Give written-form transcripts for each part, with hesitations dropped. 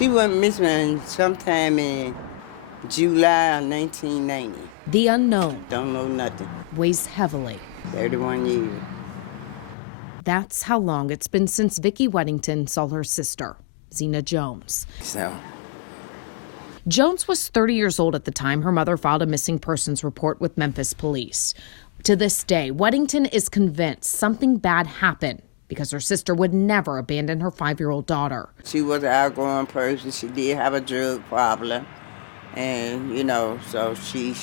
She went missing sometime in July of 1990. The unknown. Don't know nothing. Weighs heavily. 31 years. That's how long it's been since Vicki Weddington saw her sister, Zena Jones. So. Jones was 30 years old at the time her mother filed a missing persons report with Memphis police. To this day, Weddington is convinced something bad happened because her sister would never abandon her 5-year-old daughter. She was an outgoing person. She did have a drug problem. And, so she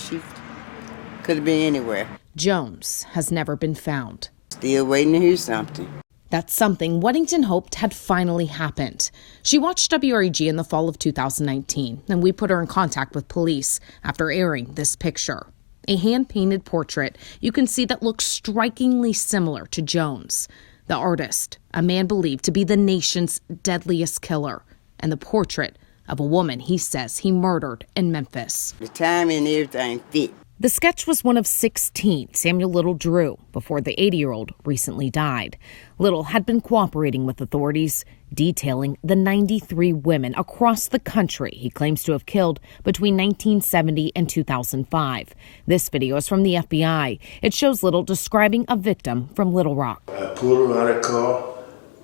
could have been anywhere. Jones has never been found. Still waiting to hear something. That's something Weddington hoped had finally happened. She watched WREG in the fall of 2019, and we put her in contact with police after airing this picture. A hand-painted portrait you can see that looks strikingly similar to Jones. The artist, a man believed to be the nation's deadliest killer, and the portrait of a woman he says he murdered in Memphis. The time and everything fit. The sketch was one of 16 Samuel Little drew before the 80-year-old recently died. Little had been cooperating with authorities, detailing the 93 women across the country he claims to have killed between 1970 and 2005. This video is from the FBI. It shows Little describing a victim from Little Rock. I pulled her out of the car.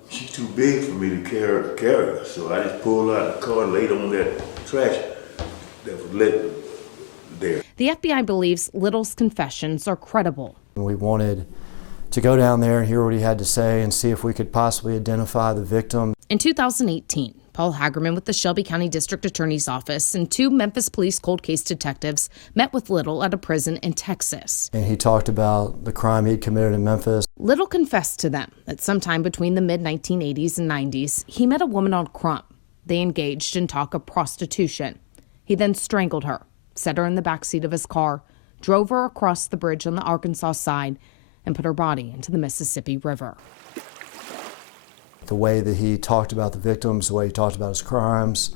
She's too big for me to carry her, so I just pulled her out of the car and laid on that trash that was lit there. The FBI believes Little's confessions are credible. We wanted to go down there and hear what he had to say and see if we could possibly identify the victim. In 2018, Paul Hagerman with the Shelby County District Attorney's Office and 2 Memphis police cold case detectives met with Little at a prison in Texas. And he talked about the crime he'd committed in Memphis. Little confessed to them that sometime between the mid-1980s and 90s, he met a woman on Crump. They engaged in talk of prostitution. He then strangled her, set her in the backseat of his car, drove her across the bridge on the Arkansas side, and put her body into the Mississippi River. The way that he talked about the victims, the way he talked about his crimes,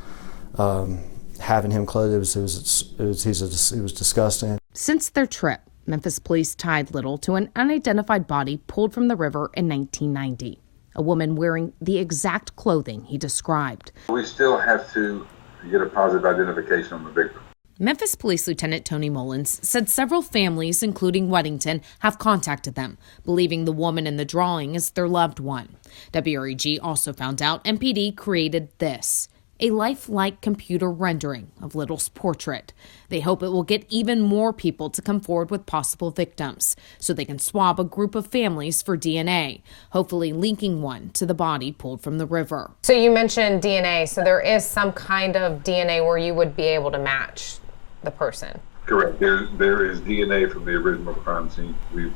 having him clothed, it was disgusting. Since their trip, Memphis police tied Little to an unidentified body pulled from the river in 1990. A woman wearing the exact clothing he described. We still have to get a positive identification on the victim. Memphis Police Lieutenant Tony Mullins said several families, including Weddington, have contacted them, believing the woman in the drawing is their loved one. WREG also found out MPD created this, a lifelike computer rendering of Little's portrait. They hope it will get even more people to come forward with possible victims, so they can swab a group of families for DNA, hopefully linking one to the body pulled from the river. So you mentioned DNA, so there is some kind of DNA where you would be able to match the person. Correct. There is DNA from the original crime scene. We've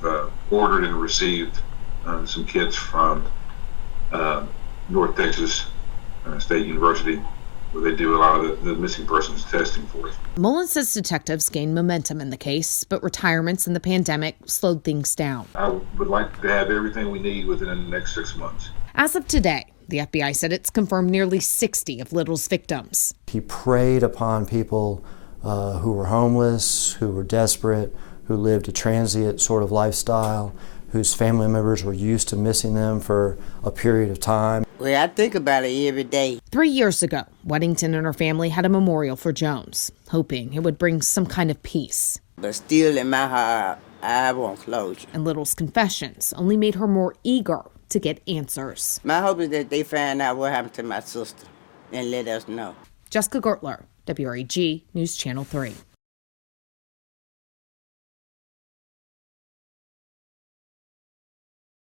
ordered and received some kits from North Texas State University, where they do a lot of the missing persons testing for us. Mullins says detectives gained momentum in the case, but retirements and the pandemic slowed things down. I would like to have everything we need within the next 6 months. As of today, the FBI said it's confirmed nearly 60 of Little's victims. He preyed upon people who were homeless, who were desperate, who lived a transient sort of lifestyle, whose family members were used to missing them for a period of time. Well, I think about it every day. 3 years ago, Weddington and her family had a memorial for Jones, hoping it would bring some kind of peace. But still in my heart, I want closure. And Little's confessions only made her more eager to get answers. My hope is that they find out what happened to my sister and let us know. Jessica Gertler, WREG News Channel 3.